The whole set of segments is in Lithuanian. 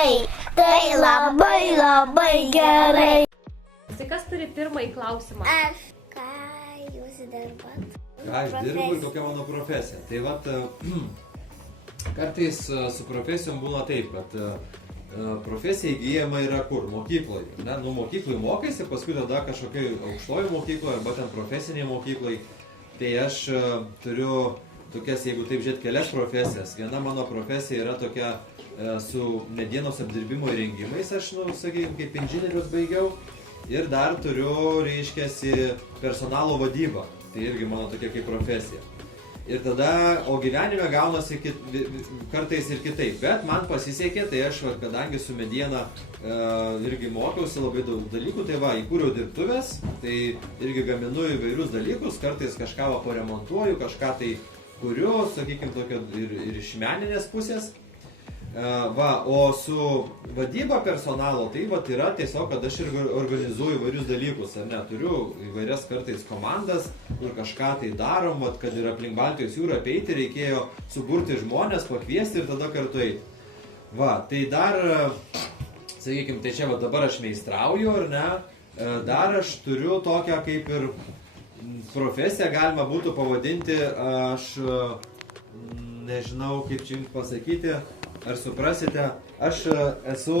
gerai. Tai labai gerai. Tai kas turi pirmąjį klausimą? Aš. Ką jūs dirbat? Ką aš dirbu ir kokia mano profesija. Tai vat, kartais su profesijom būna taip, kad profesija įgyjama yra kur? Mokykloje. Ne? Nu, mokykloje mokaisi, paskui tada kažkokiai aukštoji mokykloje arba ten profesiniai mokykloje. Tai aš turiu tokias, jeigu taip žiūrėt, kelias profesijas. Viena mano profesija yra tokia su medienos apdirbimo įrengimais. Aš, sakykime, kaip inžinierius baigiau. Ir dar turiu, reiškiasi, personalo vadybą. Tai irgi mano tokia kaip profesija. Ir tada, o gyvenime gaunasi kartais ir kitaip. Bet man pasisekė, tai aš, kadangi su mediena irgi mokiausi labai daug dalykų, tai va, įkūriau dirbtuvės, tai irgi gaminu įvairius dalykus, kartais kažką paremontuoju, kažką tai kuriu, sakykime, tokio ir iš meninės pusės. Va, o su vadyba personalo, tai va, yra tiesiog, kad aš ir organizuoju įvairius dalykus, ar ne, turiu įvairias kartais komandas, kur kažką tai darom, va, kad ir aplink Baltijos jūrą apeiti reikėjo suburti žmonės, pakviesti ir tada kartu eiti. Va, tai dar, sakykime, tai čia va, dabar aš meistrauju, ar ne, dar aš turiu tokią kaip ir profesiją, galima būtų pavadinti, aš nežinau, kaip čia jums pasakyti, ar suprasite, aš esu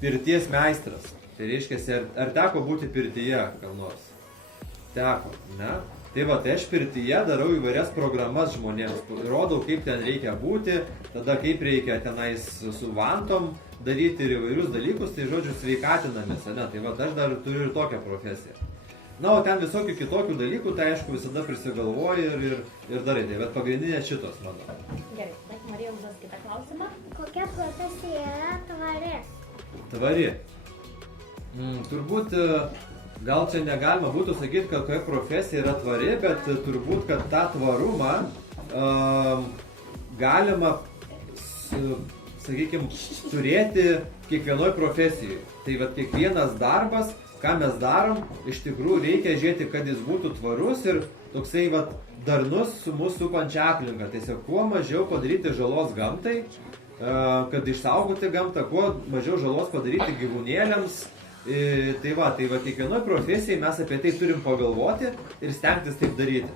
pirties meistras. Tai reiškia, ar teko būti pirtyje, gal nors? Teko, ne? Tai va, tai aš pirtyje darau įvairias programas žmonėms, rodau, kaip ten reikia būti, tada kaip reikia tenais su vantom daryti ir įvairius dalykus, tai žodžiu sveikatinamės, ne? Tai va, aš dar turiu ir tokią profesiją. Na, o ten visokių kitokių dalykų, tai aišku visada prisigalvoji ir darai, tai bet pagrindinė šitos mano. Gerai, bet Marija užduos kitą klausimą. Kokia profesija yra tvari? Tvari. Turbūt, gal čia negalima būtų sakyti, kad kokia profesija yra tvari, bet turbūt, kad tą tvarumą galima, sakykime, turėti kiekvienoj profesijai. Tai vat kiekvienas darbas, ką mes darom, iš tikrųjų reikia žiūrėti, kad jis būtų tvarus ir toksai vat, darnus su mūsų supančia aplinka. Tiesiog kuo mažiau padaryti žalos gamtai, kad išsaugoti gamtą, kuo mažiau žalos padaryti gyvūnėliams. Tai va, kiekvienoj profesijai mes apie tai turim pagalvoti ir stengtis taip daryti.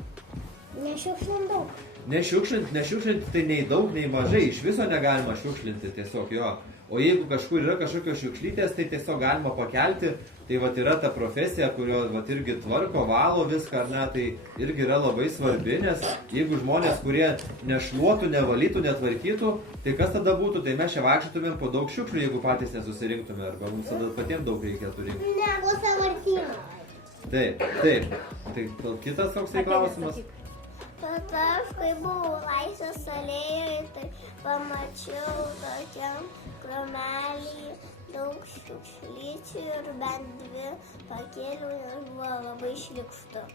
Nešiukšlint daug. Nešiukšlinti tai nei daug, nei mažai, iš viso negalima šiukšlinti tiesiog jo. O jeigu kažkur yra kažkokios šiukšlytės, tai tiesiog galima pakelti. Tai vat yra ta profesija, kurio vat irgi tvarko, valo viską, ar ne, tai irgi yra labai svarbi, nes jeigu žmonės, kurie nešluotų, nevalytų, netvarkytų, tai kas tada būtų, tai mes čia vaikščiotumėm po daug šiukšlių, jeigu patys nesusirinktume, arba mums tada patiems daug reikėtų rinkti. Negu sąvartyną. Taip. Tai kitas koksai klausimas? Tad aš, kai buvau Laisvės alėjoje, tai pamačiau tokiam kromelį daug šiukšlyčių ir bent 2 pakėliau, nes buvo labai šlykštu.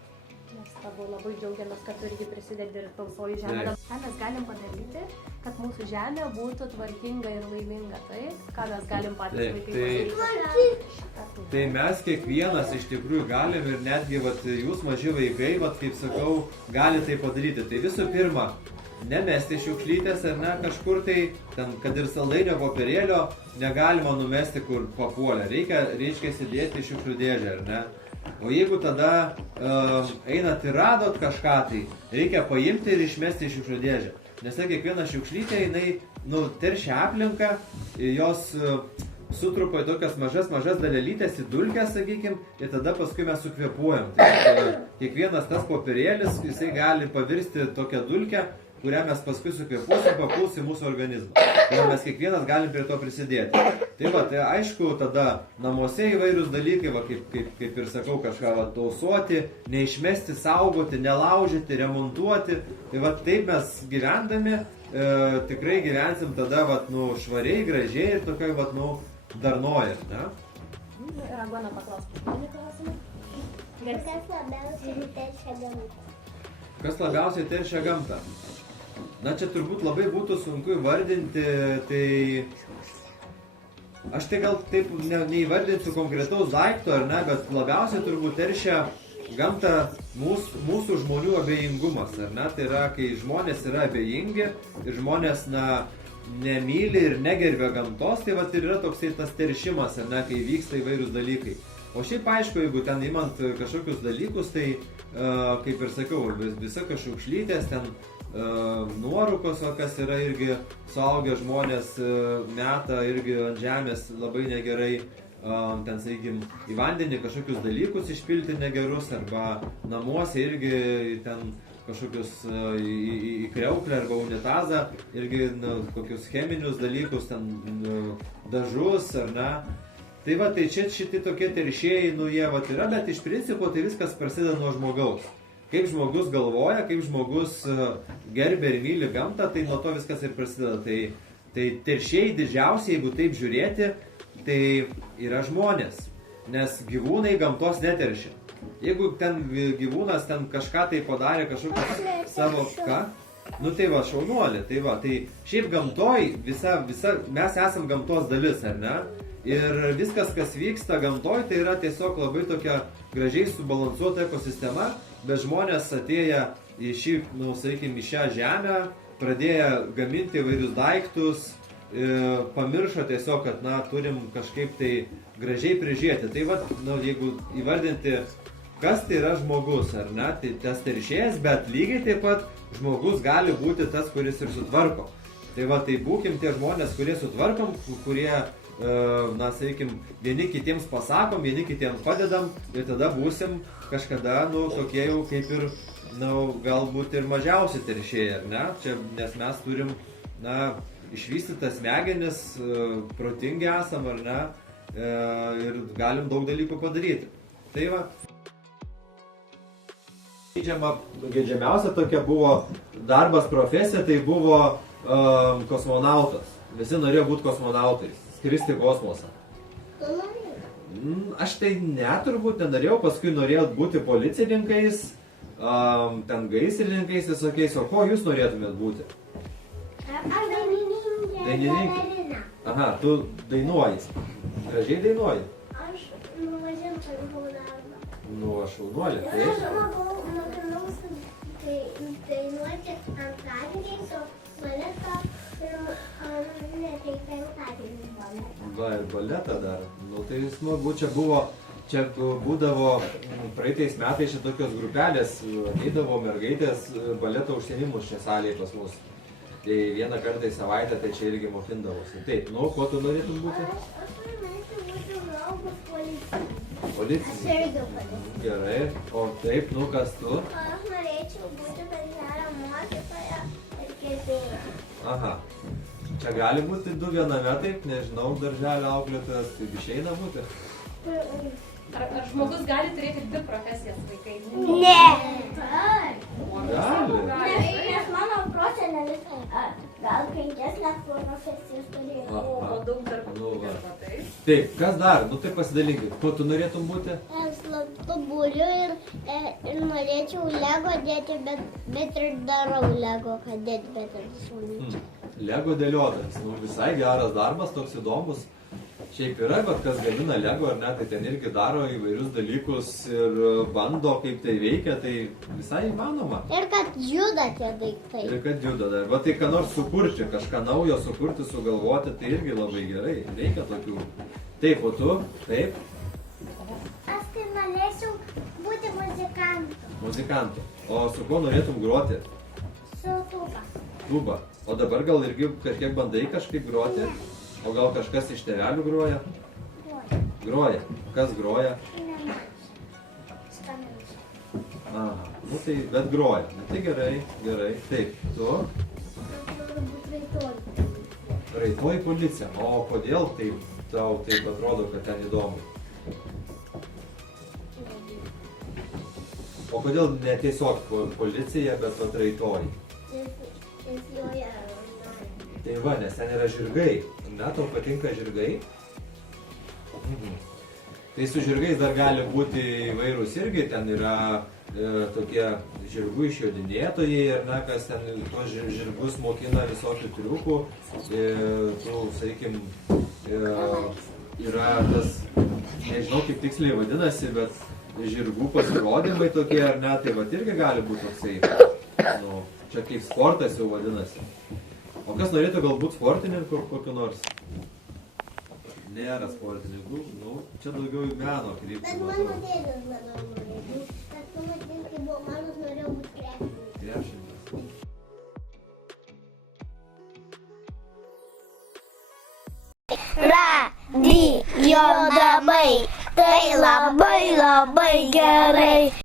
Mes tavo labai džiaugiamės, kad tu irgi prisidedi ir tausoji žemę. Ką mes galim padaryti, kad mūsų žemė būtų tvarkinga ir laiminga, taip? Ką mes galim patys vaikai padaryti? Tai mes kiekvienas iš tikrųjų galim ir netgi vat, jūs maži vaikai, vat, kaip sakau, gali tai padaryti. Tai visų pirma, nemesti šiukšlytės ar ne kažkur tai, ten, kad ir saldainio popierėlio negalima numesti kur papuolę. Reikia įsidėti šiukšlių dėžę, ar ne? O jeigu tada einat ir radot kažką, tai reikia paimti ir išmesti į šiukšlių dėžę. Nes kiekviena šiukšlytė, jinai teršia aplinką, jos sutrupa į tokias mažas dalelytės į dulkes, sakykim, ir tada paskui mes sukvėpuojam. Tai kiekvienas tas popierėlis, jisai gali pavirsti tokią dulkę, kurią mes paskui sukvėpuosim, papuls į mūsų organizmą. Tai mes kiekvienas galim prie to prisidėti. Tai va, tai aišku, tada namuose įvairius dalykai, va, kaip ir sakau, kažką va, tausoti, neišmesti, saugoti, nelaužyti, remontuoti. Tai va, taip mes gyvendami tikrai gyvensim tada va, švariai, gražiai ir tokioj va, darnoje. Ir Agona paklaus paskutinį klausimą. Kas labiausiai teršia gamtą? Kas labiausiai teršia gamtą? Na, čia turbūt labai būtų sunku įvardinti, tai aš tai gal taip neįvardinsiu konkretaus daikto, ar ne, bet labiausiai turbūt teršia gamtą mūsų žmonių abejingumas, ar ne, tai yra, kai žmonės yra abejingi ir žmonės, nemyli ir negerbia gamtos, tai vat ir yra toksai tas teršimas, ar ne, kai vyksta įvairūs dalykai. O šiaip aišku, jeigu ten imant kažkokius dalykus, tai, kaip ir sakiau, visa kažkaukšlytės, ten nuorūkos, kas yra irgi suaugę žmonės meta irgi ant žemės labai negerai, ten, sakykim, į vandenį kažkokius dalykus išpilti negerus, arba namuose irgi ten kažkokius į kriauklę arba unitazą, irgi kokius cheminius dalykus, ten dažus, ar ne. Tai va, tai čia šitie tokie teršėjai, jie va yra, bet iš principo tai viskas prasideda nuo žmogaus. Kaip žmogus galvoja, kaip žmogus gerbia ir myli gamtą, tai nuo to viskas ir prasideda. Tai teršėjai didžiausiai, jeigu taip žiūrėti, tai yra žmonės, nes gyvūnai gamtos neteršia. Jeigu ten gyvūnas ten kažką tai padarė, kažkokią savo ką, tai va, šaunuolė, tai va, tai šiaip gamtoj, mes esam gamtos dalis, ar ne? Ir viskas, kas vyksta gamtoj, tai yra tiesiog labai tokia gražiai subalansuota ekosistema, bet žmonės atėję į šį, sakykime, į šią žemę, pradėję gaminti įvairius daiktus, pamiršo tiesiog, kad, turim kažkaip tai gražiai prižiūrėti. Tai va, jeigu įvardinti, kas tai yra žmogus, ar ne, tai tas teršėjas, bet lygiai taip pat žmogus gali būti tas, kuris ir sutvarko. Tai va, tai būkim tie žmonės, kurie sutvarkom, kurie, sakykime, vieni kitiems pasakom, vieni kitiems padedam ir tada būsim kažkada, tokie jau kaip ir, galbūt ir mažiausi teršėjai, ar ne? Čia, nes mes turim, išvystytas smegenis, protingi esam, ar ne? Ir galim daug dalykų padaryti. Tai va. Geidžiamiausia tokia buvo darbas, profesija, tai buvo kosmonautas. Visi norėjo būti kosmonautais, skristi kosmosą. Aš tai turbūt nenorėjau, paskui norėjau būti policininkais, ten gaisrininkais visokiais, o ko jūs norėtumėt būti? Aš dainininkė. Aha, tu dainuoji. Gražiai dainuoji. Aš nuvažiavau darbą. Aš šaunuolė, tai? Aš mokinausi dainuoti antradieniais, o baletą penktadienį baletą. Va, ir baletą dar. Tai smagu, čia būdavo praeitais metais šitokios grupelės, ateidavo mergaitės baleto užsienimus čia salėje pas mus. Tai vieną kartą į savaitę, tai čia irgi mokindavosi. Taip, ko tu norėtum būti? Aš norėčiau būti galbūt policija. Policija? Aš irgi policija. Gerai, o taip, kas tu? Aš norėčiau būti darželio mokytoja ir kepėja. Aha, čia gali būti du viename, taip, nežinau, darželio auklėtojas, taip išeina būti? Ar žmogus gali turėti dvi profesijas, vaikai? Ne. Gali. Nes mano prosenelis gal 5 net profesijas turėjo. O daug darbų dirba, taip? Taip, kas dar? Tai pasidalinkit, kuo tu norėtum būti? Slaptu būriu ir norėčiau Lego dėti, bet ir darau Lego, kad dėti, bet ir sūnyti. Lego dėliotojas, visai geras darbas, toks įdomus. Šiaip yra, bet kas gamina Lego, ar ne, tai ten irgi daro įvairius dalykus ir bando, kaip tai veikia, tai visai įmanoma. Ir kad juda tie daiktai. Ir kad juda dar. Va tai ką nors sukurti, kažką naujo sukurti, sugalvoti, tai irgi labai gerai, reikia tokių. Taip, o tu? Taip? Aš tai norėčiau būti muzikantu. Muzikantu. O su kuo norėtum groti? Su tuba. Tuba. O dabar gal irgi kažkiek bandai kažkaip groti? O gal kažkas iš tėvelių groja? Groja. Kas groja? Aha, tai bet groja. Tai gerai. Taip, tu? Raitoji policija. O kodėl tau taip atrodo, kad ten įdomu? O kodėl ne tiesiog policija, bet raitoji? Nes joje Tai va, nes ten yra žirgai. Ne, tau patinka žirgai? Tai su žirgais dar gali būti įvairūs irgi, ten yra tokie žirgų išjodinėtojai, ar ne, kas ten tuos žirgus mokina visokių triukų. Sakykim, yra tas, nežinau kaip tiksliai vadinasi, bet žirgų pasirodymai tokie, ar ne, tai va irgi gali būti toksai, čia kaip sportas jau vadinasi. O kas norėtų galbūt sportininkų kokiu nors? Nėra sportininkų, nu, čia daugiau į meno kryptį. Bet mano tėvas manau norėjo. Bet mano tėvas, kai buvo mažas, norėjau būti krepšininkas. Krepšininkas. Radio namai, tai labai labai gerai.